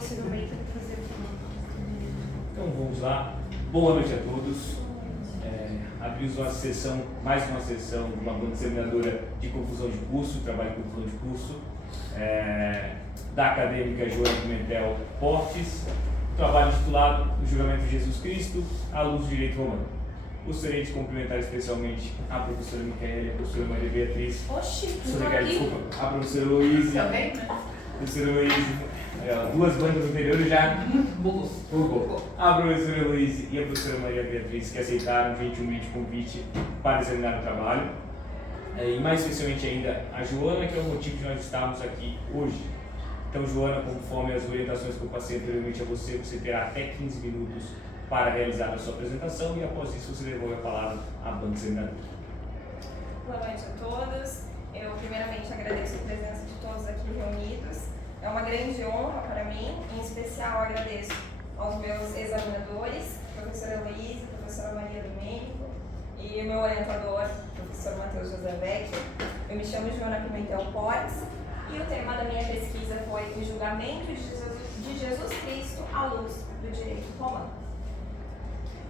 você também vai fazer o final. Então vamos lá. Boa noite a todos. Abrimos mais uma sessão de uma banca examinadora de conclusão de curso, trabalho de conclusão de curso, da acadêmica Joana Pimentel Portes, trabalho titulado O Julgamento de Jesus Cristo à Luz do Direito Romano. Gostaria de cumprimentar especialmente a professora Micaela e a professora Maria Beatriz. A professora Luísa. Também, né? Professora Luísa. Duas bandas anteriores já bugou. A professora Luísa e a professora Maria Beatriz, que aceitaram gentilmente o convite para examinar o trabalho. E mais especialmente ainda a Joana, que é o motivo de nós estarmos aqui hoje. Então, Joana, conforme as orientações que eu passei anteriormente a você, você terá até 15 minutos para realizar a sua apresentação e após isso você devolve a palavra à banca examinadora. Boa noite a todos. Eu primeiramente agradeço a presença de todos aqui reunidos. É uma grande honra para mim, em especial agradeço aos meus examinadores, professora Luísa, professora Maria Domênico e o meu orientador, professor Matheus José Vecchio. Eu me chamo Joana Pimentel Portes e o tema da minha pesquisa foi o julgamento de Jesus Cristo à luz do direito romano.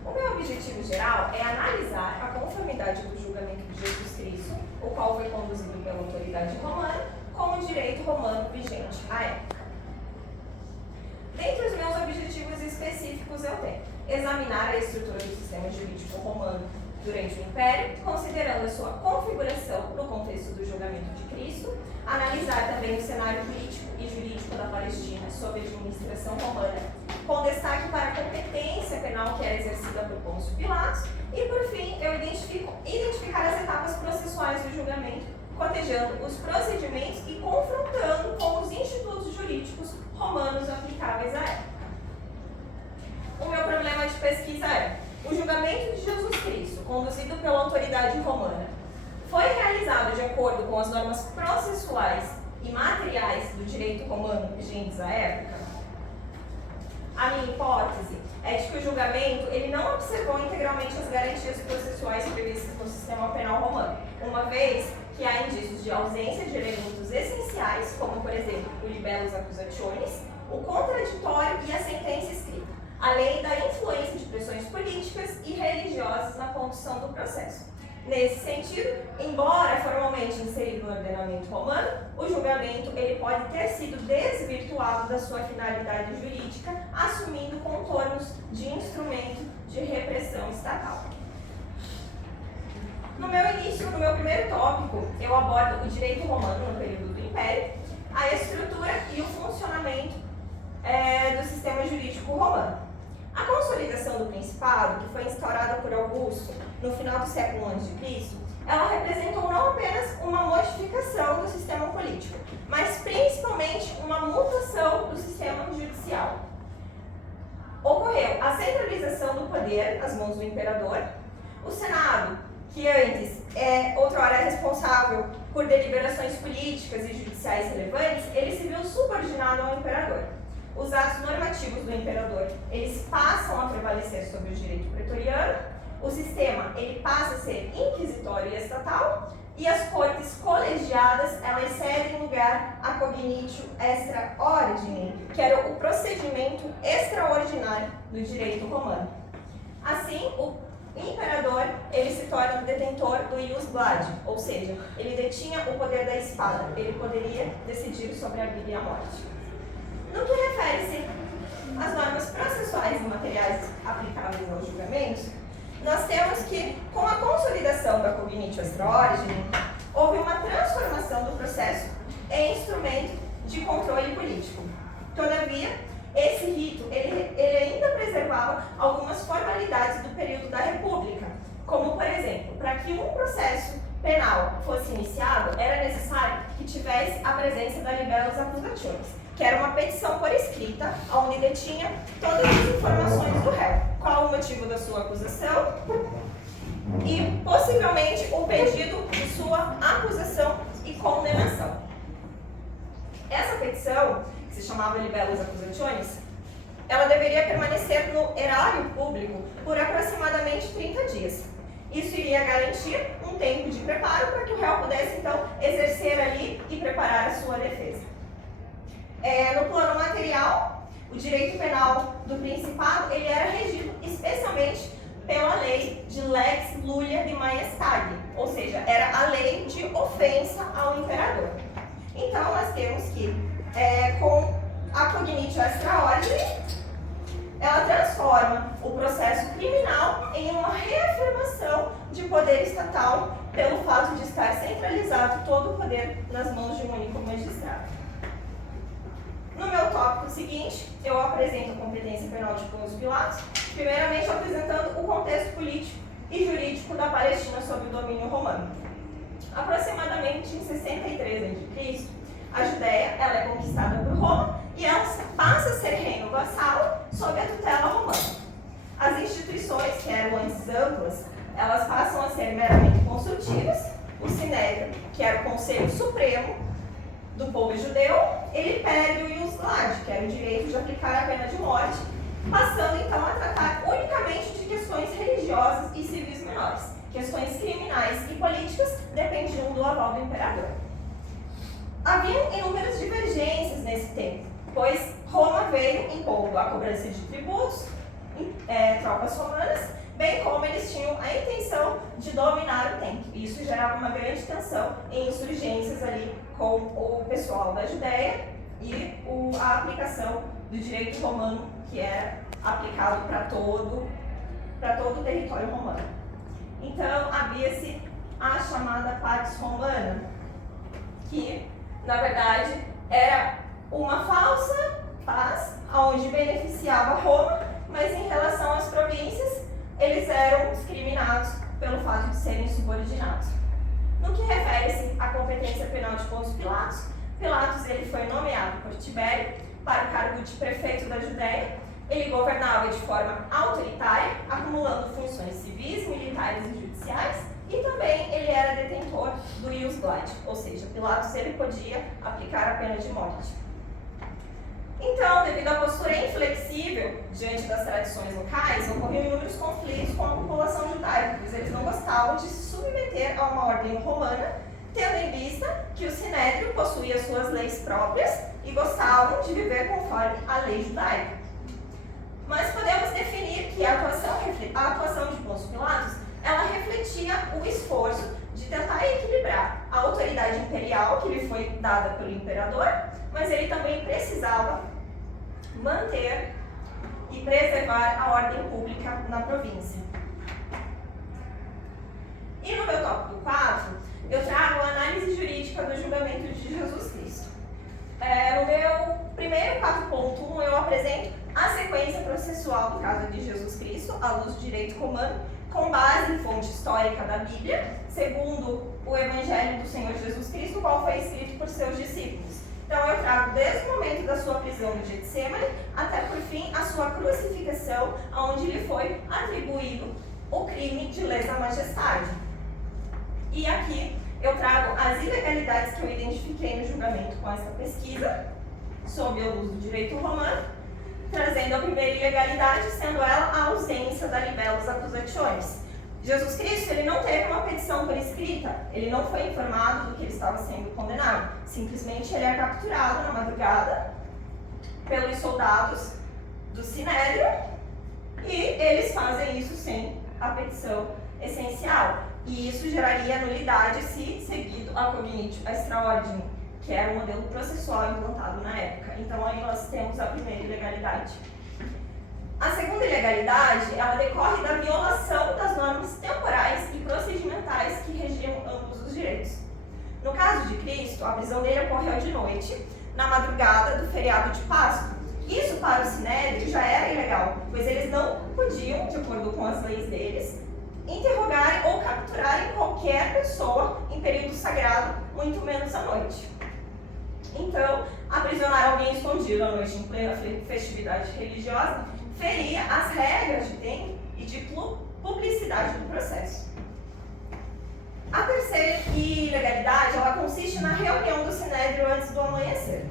O meu objetivo geral é analisar a conformidade do julgamento de Jesus Cristo, o qual foi conduzido pela autoridade romana, com o direito romano vigente à época. Dentre os meus objetivos específicos eu tenho examinar a estrutura do sistema jurídico romano durante o Império, considerando a sua configuração no contexto do julgamento de Cristo, analisar também o cenário político e jurídico da Palestina sob a administração romana, com destaque para a competência penal que era exercida por Pôncio Pilatos, e por fim eu identificar as etapas processuais do julgamento, cotejando os procedimentos e confrontando com os institutos jurídicos romanos aplicáveis à época. O meu problema de pesquisa é: o julgamento de Jesus Cristo, conduzido pela autoridade romana, foi realizado de acordo com as normas processuais e materiais do direito romano vigentes à época? A minha hipótese é de que o julgamento ele não observou integralmente as garantias processuais previstas no sistema penal romano, uma vez que há indícios de ausência de elementos essenciais, como, por exemplo, o libellus accusationis, o contraditório e a sentença escrita, além da influência de pressões políticas e religiosas na condução do processo. Nesse sentido, embora formalmente inserido no ordenamento romano, o julgamento ele pode ter sido desvirtuado da sua finalidade jurídica, assumindo contornos de instrumento de repressão estatal. No meu primeiro tópico, eu abordo o direito romano no período do Império, a estrutura e o funcionamento do sistema jurídico romano. A consolidação do Principado, que foi instaurada por Augusto no final do século I a.C., ela representou não apenas uma modificação do sistema político, mas principalmente uma mutação do sistema judicial. Ocorreu a centralização do poder nas mãos do imperador. O Senado, que antes outrora é responsável por deliberações políticas e judiciais relevantes, ele se viu subordinado ao imperador. Os atos normativos do imperador, eles passam a prevalecer sobre o direito pretoriano, o sistema ele passa a ser inquisitório e estatal, e as cortes colegiadas, elas cedem lugar à cognitio extra ordinem, que era o procedimento extraordinário do direito romano. Assim, o imperador ele se torna o detentor do ius gladi, ou seja, ele detinha o poder da espada, ele poderia decidir sobre a vida e a morte. No que refere-se às normas processuais e materiais aplicáveis aos julgamentos, nós temos que, com a consolidação da cognitio extra ordinem, houve uma transformação do processo em instrumento de controle político. Todavia, esse rito ele ainda preservava algumas formalidades do período da República, como, por exemplo, para que um processo penal fosse iniciado, era necessário que tivesse a presença da libellus accusationis, que era uma petição por escrita, onde detinha todas as informações do réu. Qual o motivo da sua acusação e, possivelmente, o pedido de sua acusação e condenação. Essa petição, que se chamava libellus accusationis, ela deveria permanecer no erário público por aproximadamente 30 dias. Isso iria garantir um tempo de preparo para que o réu pudesse, então, exercer ali e preparar a sua defesa. No plano material, o direito penal do Principado ele era regido especialmente pela lei de Lex Iulia de Maiestate, ou seja, era a lei de ofensa ao imperador. Então, nós temos que, com a cognitio extra ordinem, ela transforma o processo criminal em uma reafirmação de poder estatal pelo fato de estar centralizado todo o poder nas mãos de um único magistrado. No meu tópico seguinte, eu apresento a competência penal de Pôncio Pilatos, primeiramente apresentando o contexto político e jurídico da Palestina sob o domínio romano. Aproximadamente em 63 a.C., a Judéia ela é conquistada por Roma e ela passa a ser reino vassalo sob a tutela romana. As instituições, que eram antes amplas, elas passam a ser meramente consultivas. O Sinédrio, que era o Conselho Supremo do povo judeu, ele perde o ius gladi, que era o direito de aplicar a pena de morte, passando então a tratar unicamente de questões religiosas e civis menores. Questões criminais e políticas dependiam do aval do imperador. Haviam inúmeras divergências nesse tempo, pois Roma veio impondo a cobrança de tributos, tropas romanas, bem como eles tinham a intenção de dominar o templo. Isso gerava uma grande tensão em insurgências ali com o pessoal da Judéia e a aplicação do direito romano, que era aplicado para todo o território romano. Então, havia-se a chamada Pax Romana, que, na verdade, era uma falsa paz, onde beneficiava Roma, mas em relação às províncias, eles eram discriminados pelo fato de serem subordinados. No que refere-se à competência penal de Pôncio Pilatos, Pilatos ele foi nomeado por Tibério para o cargo de prefeito da Judéia. Ele governava de forma autoritária, acumulando funções civis, militares e judiciais, e também ele era detentor do ius gladi, ou seja, Pilatos ele podia aplicar a pena de morte. Então, devido à postura inflexível diante das tradições locais, ocorriam inúmeros conflitos com a população judaica, pois eles não gostavam de se submeter a uma ordem romana, tendo em vista que o Sinédrio possuía suas leis próprias e gostavam de viver conforme a lei judaica. Mas podemos definir que a atuação de Pôncio Pilatos ela refletia o esforço de tentar equilibrar a autoridade imperial que lhe foi dada pelo imperador, mas ele também precisava manter e preservar a ordem pública na província. E no meu tópico 4, eu trago a análise jurídica do julgamento de Jesus Cristo. No meu primeiro 4.1, eu apresento a sequência processual do caso de Jesus Cristo, à luz do direito romano, com base em fonte histórica da Bíblia, segundo o Evangelho do Senhor Jesus Cristo, o qual foi escrito por seus discípulos. Então, eu trago desde o momento da sua prisão no Getsemane até, por fim, a sua crucificação, onde lhe foi atribuído o crime de lesa majestade. E aqui eu trago as ilegalidades que eu identifiquei no julgamento com essa pesquisa, sob a luz do direito romano, trazendo a primeira ilegalidade, sendo ela a ausência da libellus accusationis. Jesus Cristo ele não teve uma petição por escrita, ele não foi informado do que ele estava sendo condenado. Simplesmente ele é capturado na madrugada pelos soldados do Sinédrio e eles fazem isso sem a petição essencial. E isso geraria nulidade se seguido a cognitio extra ordinem, que era o modelo processual implantado na época. Então aí nós temos a primeira ilegalidade. A segunda ilegalidade, ela decorre da violação das normas temporais e procedimentais que regiam ambos os direitos. No caso de Cristo, a prisão dele ocorreu de noite, na madrugada do feriado de Páscoa. Isso para o Sinédrio já era ilegal, pois eles não podiam, de acordo com as leis deles, interrogarem ou capturarem qualquer pessoa em período sagrado, muito menos à noite. Então, aprisionar alguém escondido à noite em plena festividade religiosa feria as regras de tempo e de publicidade do processo. A terceira ilegalidade, ela consiste na reunião do Sinédrio antes do amanhecer.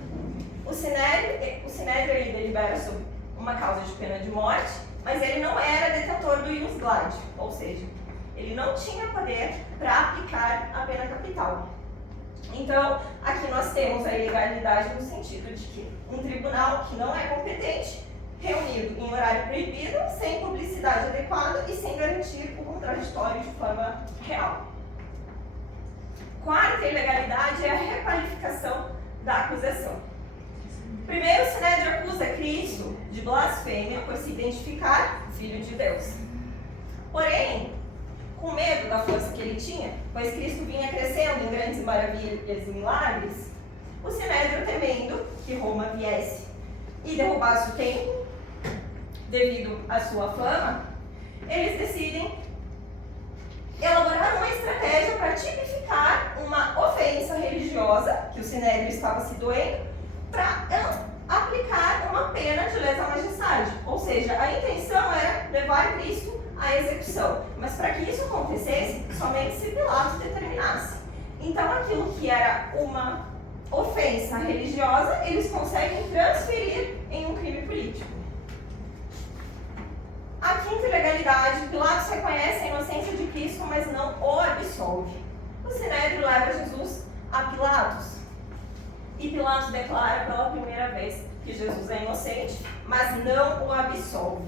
O Sinédrio ele delibera sobre uma causa de pena de morte, mas ele não era detentor do ius gladi, ou seja, ele não tinha poder para aplicar a pena capital. Então, aqui nós temos a ilegalidade no sentido de que um tribunal que não é competente, reunido em horário proibido, sem publicidade adequada e sem garantir o contraditório de forma real. Quarta ilegalidade é a requalificação da acusação. Primeiro, o Sinédrio acusa Cristo de blasfêmia por se identificar Filho de Deus. Porém, com medo da força que ele tinha, pois Cristo vinha crescendo em grandes maravilhas e milagres, o Sinédrio, temendo que Roma viesse e derrubasse o templo, devido à sua fama, eles decidem elaborar uma estratégia para tipificar uma ofensa religiosa que o Sinédrio estava se doendo, para aplicar uma pena de lesa majestade. Ou seja, a intenção era levar Cristo à execução. Mas para que isso acontecesse, somente se Pilatos determinasse. Então, aquilo que era uma ofensa religiosa, eles conseguem transferir em um crime político. A quinta ilegalidade, Pilatos reconhece a inocência de Cristo, mas não o absolve. O Sinédrio leva Jesus a Pilatos. E Pilatos declara pela primeira vez que Jesus é inocente, mas não o absolve.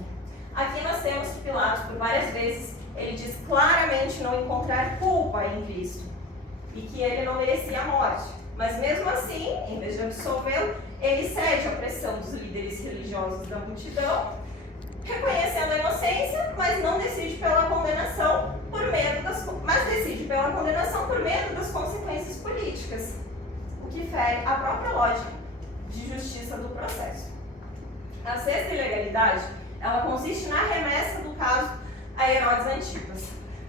Aqui nós temos que Pilatos, por várias vezes, ele diz claramente não encontrar culpa em Cristo e que ele não merecia a morte. Mas mesmo assim, em vez de absolvê-lo, ele cede à pressão dos líderes religiosos da multidão, reconhecendo a inocência, mas não decide pela condenação por medo das consequências políticas, o que fere a própria lógica de justiça do processo. A sexta ilegalidade, ela consiste na remessa do caso a Herodes Antipas.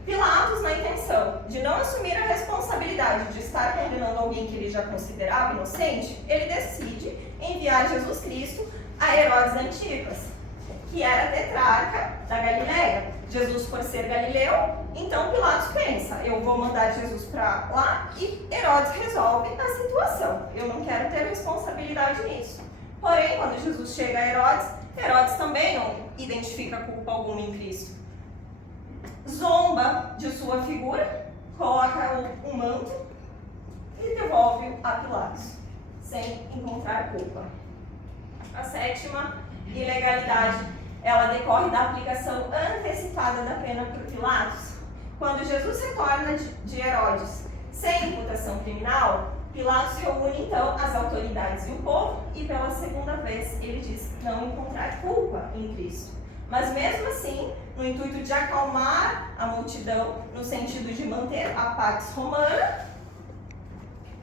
Pilatos, na intenção de não assumir a responsabilidade de estar condenando alguém que ele já considerava inocente, ele decide enviar Jesus Cristo a Herodes Antipas, que era tetrarca da Galileia. Jesus, por ser galileu, então Pilatos pensa, eu vou mandar Jesus para lá, e Herodes resolve a situação. Eu não quero ter responsabilidade nisso. Porém, quando Jesus chega a Herodes também não identifica culpa alguma em Cristo. Zomba de sua figura, coloca um manto e devolve-o a Pilatos, sem encontrar culpa. A sétima ilegalidade, ela decorre da aplicação antecipada da pena por Pilatos. Quando Jesus retorna de Herodes sem imputação criminal, Pilatos reúne então as autoridades e o povo e pela segunda vez ele diz não encontrar culpa em Cristo. Mas mesmo assim, no intuito de acalmar a multidão, no sentido de manter a pax romana,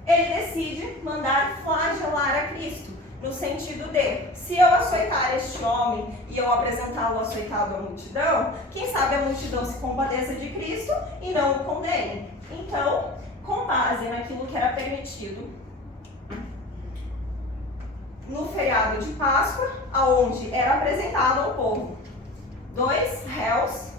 ele decide mandar flagelar a Cristo, no sentido de, se eu açoitar este homem e eu apresentá-lo açoitado à multidão, quem sabe a multidão se compadeça de Cristo e não o condene. Então, com base naquilo que era permitido no feriado de Páscoa, aonde era apresentado ao povo 2 réus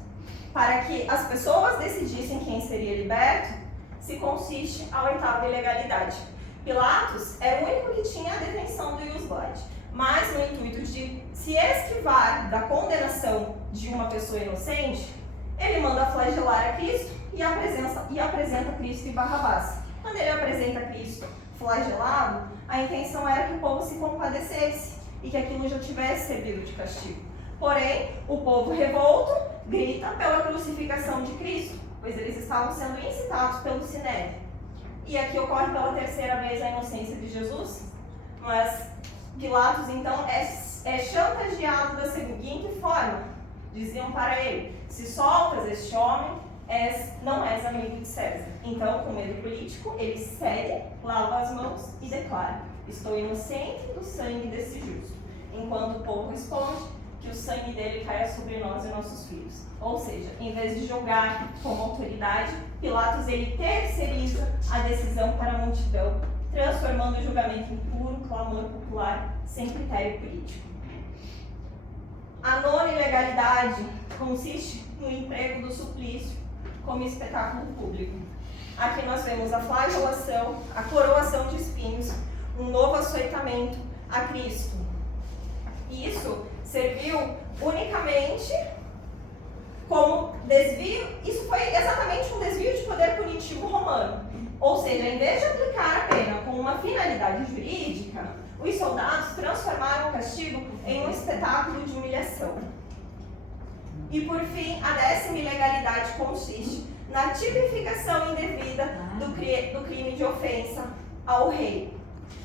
para que as pessoas decidissem quem seria liberto, se consiste a oitava ilegalidade. Pilatos era o único que tinha a detenção do ius gladi, mas no intuito de se esquivar da condenação de uma pessoa inocente, ele manda flagelar a Cristo e apresenta Cristo e Barrabás. Quando ele apresenta Cristo flagelado, a intenção era que o povo se compadecesse e que aquilo já tivesse servido de castigo. Porém, o povo revolto grita pela crucificação de Cristo, pois eles estavam sendo incitados pelo Sinédrio. E aqui ocorre pela terceira vez a inocência de Jesus, mas Pilatos então é chantageado da seguinte forma. Diziam para ele, se soltas este homem, não és amigo de César. Então, com medo político, ele cede, lava as mãos e declara, estou inocente do sangue desse justo. Enquanto o povo responde que o sangue dele caia sobre nós e nossos filhos. Ou seja, em vez de julgar como autoridade, Pilatos ele terceiriza a decisão para a multidão, transformando o julgamento em puro clamor popular sem critério político. A nona ilegalidade consiste no emprego do suplício como espetáculo público. Aqui nós vemos a flagelação, a coroação de espinhos, um novo açoitamento a Cristo. Isso serviu unicamente como desvio, isso foi exatamente um desvio de poder punitivo romano. Ou seja, em vez de aplicar a pena com uma finalidade jurídica, os soldados transformaram o castigo em um espetáculo de humilhação. E por fim, a 10ª ilegalidade consiste na tipificação indevida do crime de ofensa ao rei.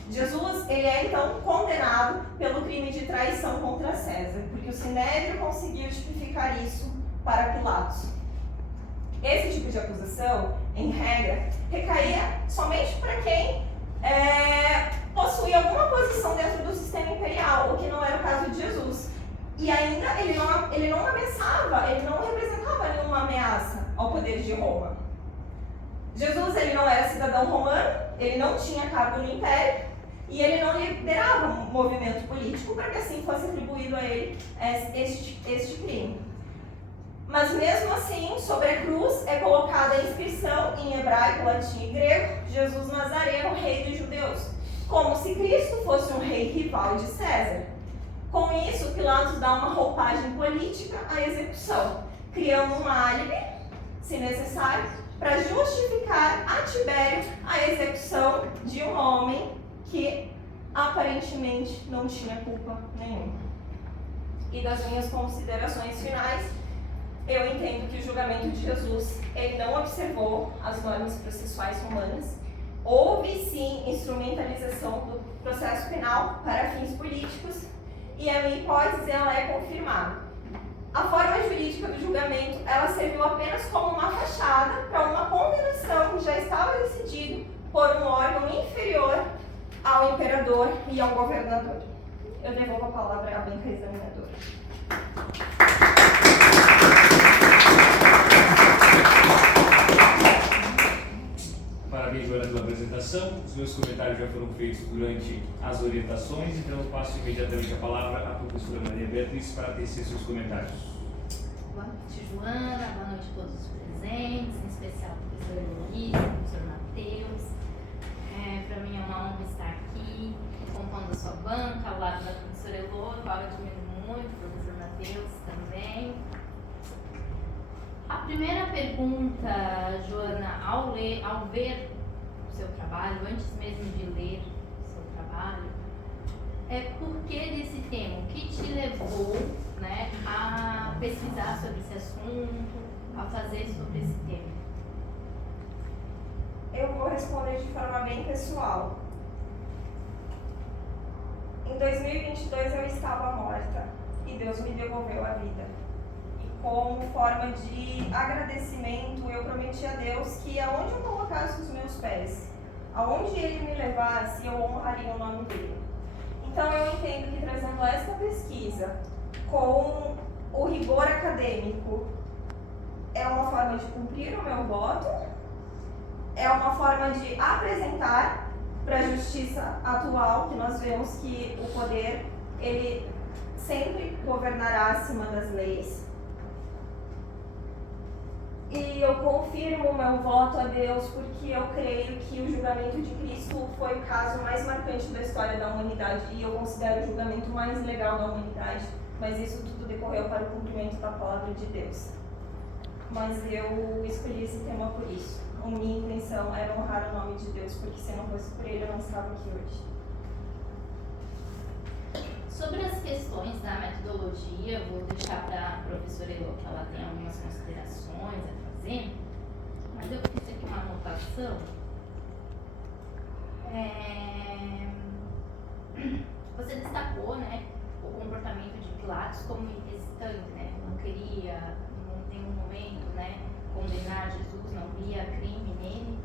Jesus, ele é então condenado pelo crime de traição contra César, porque o Sinédrio conseguiu tipificar isso para Pilatos. Esse tipo de acusação, em regra, recaía somente para quem possuía alguma posição dentro do sistema imperial, o que não era o caso de Jesus. E ainda ele não ameaçava, ele não representava nenhuma ameaça ao poder de Roma. Jesus, ele não era cidadão romano, ele não tinha cargo no império e ele não liderava um movimento político para que assim fosse atribuído a ele este crime. Mas mesmo assim, sobre a cruz é colocada a inscrição em hebraico, latim e grego, Jesus Nazareno, rei dos judeus, como se Cristo fosse um rei rival de César. Com isso, Pilatos dá uma roupagem política à execução, criando um álibi, se necessário, para justificar a Tibério a execução de um homem que aparentemente não tinha culpa nenhuma. E das minhas considerações finais, eu entendo que o julgamento de Jesus, ele não observou as normas processuais romanas. Houve sim instrumentalização do processo penal para fins políticos e a minha hipótese ela é confirmada. A forma jurídica do julgamento ela serviu apenas como uma fachada para uma condenação que já estava decidida por um órgão inferior ao imperador e ao governador. Eu devolvo a palavra à banca examinadora. Parabéns, Joana, pela apresentação. Os meus comentários já foram feitos durante as orientações, então eu passo imediatamente a palavra à professora Maria Beatriz para tecer seus comentários. Boa noite, Joana. Boa noite a todos os presentes, em especial ao professor Heloísa, ao professor Matheus. Para mim é uma honra estar aqui, compondo a sua banca, ao lado da professora Elô, a qual eu admiro muito, o professor Matheus também. A primeira pergunta, Joana, ao ver o seu trabalho, antes mesmo de ler o seu trabalho, é por que desse tema? O que te levou, né, a pesquisar sobre esse assunto, a fazer sobre esse tema? Eu vou responder de forma bem pessoal. Em 2022 eu estava morta e Deus me devolveu a vida. Como forma de agradecimento, eu prometi a Deus que aonde eu colocasse os meus pés, aonde Ele me levasse, eu honraria o nome dEle. Então eu entendo que trazendo esta pesquisa com o rigor acadêmico é uma forma de cumprir o meu voto, é uma forma de apresentar para a justiça atual, que nós vemos que o poder, ele sempre governará acima das leis. E eu confirmo o meu voto a Deus porque eu creio que o julgamento de Cristo foi o caso mais marcante da história da humanidade e eu considero o julgamento mais legal da humanidade, mas isso tudo decorreu para o cumprimento da palavra de Deus. Mas eu escolhi esse tema por isso. A minha intenção era honrar o nome de Deus, porque se não fosse por Ele eu não estava aqui hoje. Sobre as questões da metodologia, eu vou deixar para a professora Elô, que ela tem algumas considerações a fazer, mas eu fiz aqui uma anotação. Você destacou, né, o comportamento de Pilatos como hesitante, né, não queria em nenhum momento, né, condenar Jesus, não via crime nele.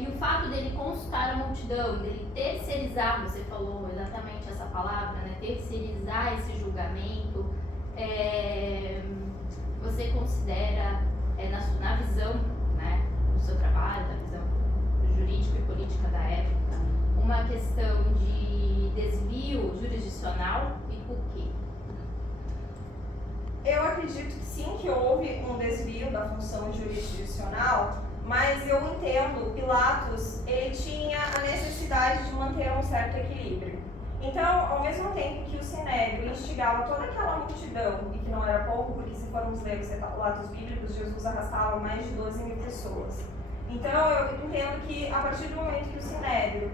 E o fato dele consultar a multidão, dele terceirizar, você falou exatamente essa palavra, né? Terceirizar esse julgamento, você considera, na visão, né, do seu trabalho, da visão jurídica e política da época, uma questão de desvio jurisdicional e por quê? Eu acredito que sim, que houve um desvio da função jurisdicional, mas eu entendo, Pilatos, ele tinha a necessidade de manter um certo equilíbrio. Então, ao mesmo tempo que o Sinédrio instigava toda aquela multidão, e que não era pouco, porque se formos ler os relatos bíblicos, Jesus arrastava mais de 12 mil pessoas. Então eu entendo que a partir do momento que o Sinédrio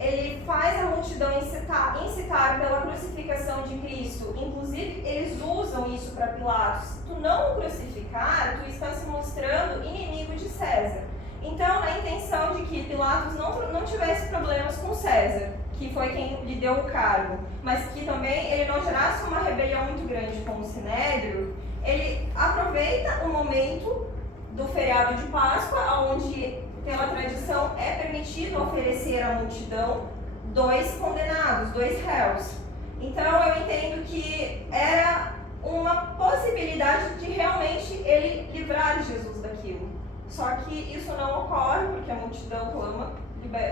ele faz a multidão incitar pela crucificação de Cristo, inclusive eles usam isso para Pilatos, se tu não o crucificar, tu está se mostrando inimigo de César. Então, na intenção de que Pilatos não tivesse problemas com César, que foi quem lhe deu o cargo, mas que também ele não gerasse uma rebelião muito grande com o Sinédrio, ele aproveita o momento do feriado de Páscoa, onde, pela tradição, é permitido oferecer à multidão 2 condenados, 2 réus. Então, eu entendo que era uma possibilidade de realmente ele livrar Jesus daquilo. Só que isso não ocorre, porque a multidão clama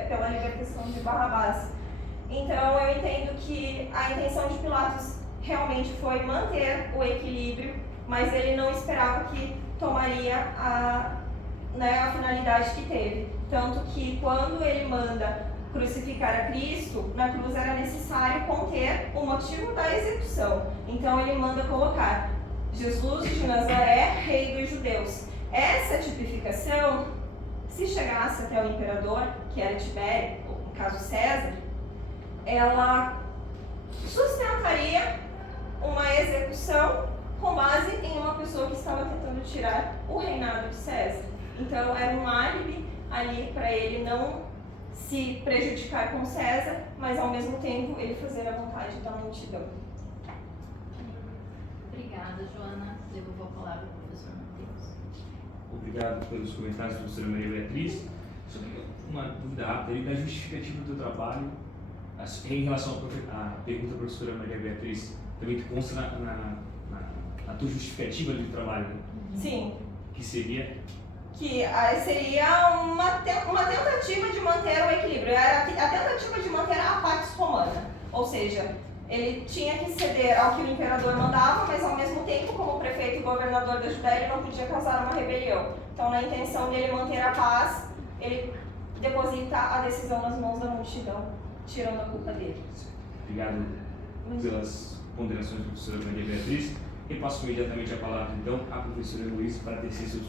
pela libertação de Barrabás. Então, eu entendo que a intenção de Pilatos realmente foi manter o equilíbrio, mas ele não esperava que tomaria a finalidade que teve. Tanto que quando ele manda crucificar a Cristo, na cruz era necessário conter o motivo da execução. Então ele manda colocar Jesus de Nazaré, rei dos judeus. Essa tipificação, se chegasse até o imperador, que era Tibério, ou no caso César, ela sustentaria uma execução com base em uma pessoa que estava tentando tirar o reinado de César. Então era um álibi ali para ele não se prejudicar com César, mas ao mesmo tempo ele fazer a vontade da multidão. Obrigada, Joana. Devolvo a palavra ao professor Matheus. Obrigado pelos comentários, professora Maria Beatriz. Só que uma dúvida rápida, da justificativa do teu trabalho, em relação à pergunta da professora Maria Beatriz, também consta na tua justificativa do trabalho, né? Sim. Que seria? Que seria uma tentativa de manter o equilíbrio, era a tentativa de manter a Pax Romana, ou seja, ele tinha que ceder ao que o imperador mandava, mas ao mesmo tempo, como prefeito e governador da Judéia, ele não podia causar uma rebelião. Então, na intenção dele manter a paz, ele deposita a decisão nas mãos da multidão, tirando a culpa dele. Obrigado pelas ponderações da professora Maria Beatriz. E passo imediatamente a palavra, então, à professora Heloísa para tecer seus comentários.